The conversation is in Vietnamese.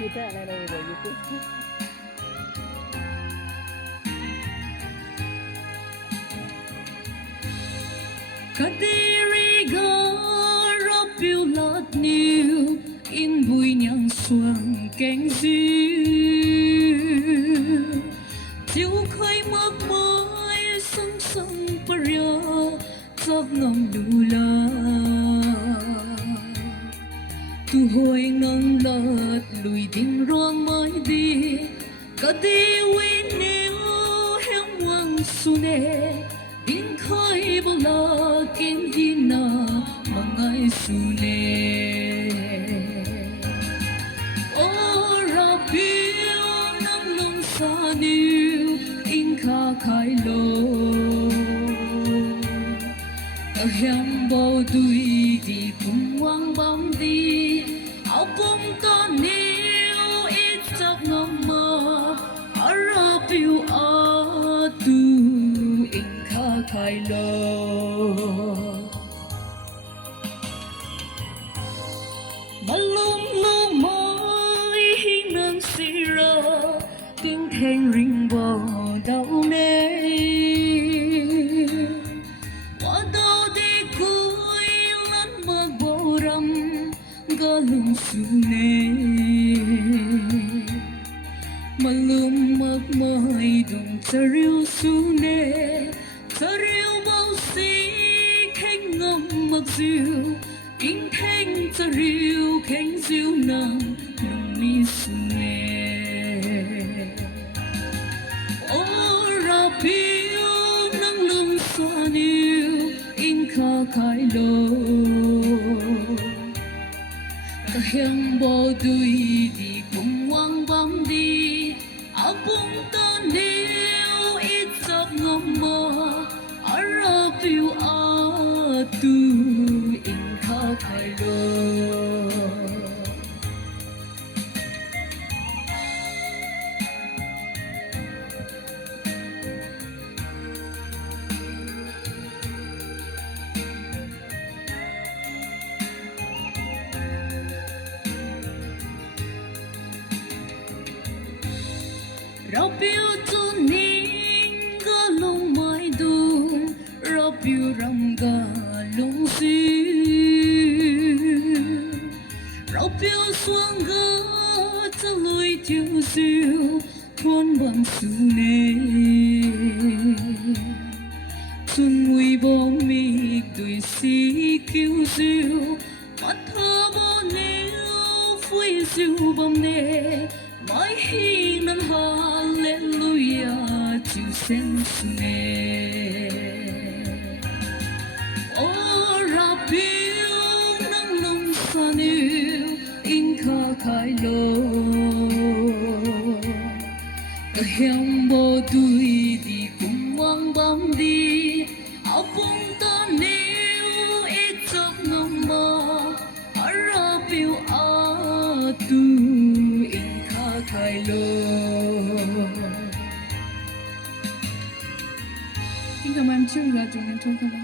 Kita này đâu rồi YouTube. Kadiriga Rapiu lót niu in bụi nhang xuồng cánh dịu chiếu khơi mơ mới sông sông pario giọt ngầm đủ la tu hồi nông lợt lùi đình ruộng mới đi có đi quên níu heo ngoan su nè tiếng khói bao la kinh hi na mà ngay su nè ô Rapiu Nalungsiat niu Nkha khailo ở hẻm bao đuôi đi cùng quang bóng đi áo bông con níu ít giấc ngầm mơ ở Rapiu ở tu Nkha khailo malum lu mới nâng sira tiếng thanh ring bầu đau nê qua đâu đi cuối lăn mơ bầu râm galung su nê malum mơ mới đụng chariu su nê chariu bao xí khanh ngâm mặc diu in thanh chariu khanh diu nang nung mi su nê ô Rapiu Nalungsiat niu Nkha khailo cả hẻm bao đuôi đi cùng quang bóng đi áo bông ta níu ít giấc ngầm mơ ở Rapiu ở tu Nkha khailo Rapiu tu ning ga lung mai dun Rapiu ram ga lung si Rapiu xuống ga cha lùi tiêu diu thôn bằng su nê xuân mùi bóng mi đuôi xí kêu diu mắt thơ bó níu phui diu bom nê mai hi nan hallelujah chu sen su nê ô Rapiu Nalungsiat niu Nkha khailo cả hẻm bao đuôi đi cùng quang bóng đi áo bông ta níu ít giấc ngầm mơ ở Rapiu ở tu Nkha khailo. Xin cảm ơn chương trình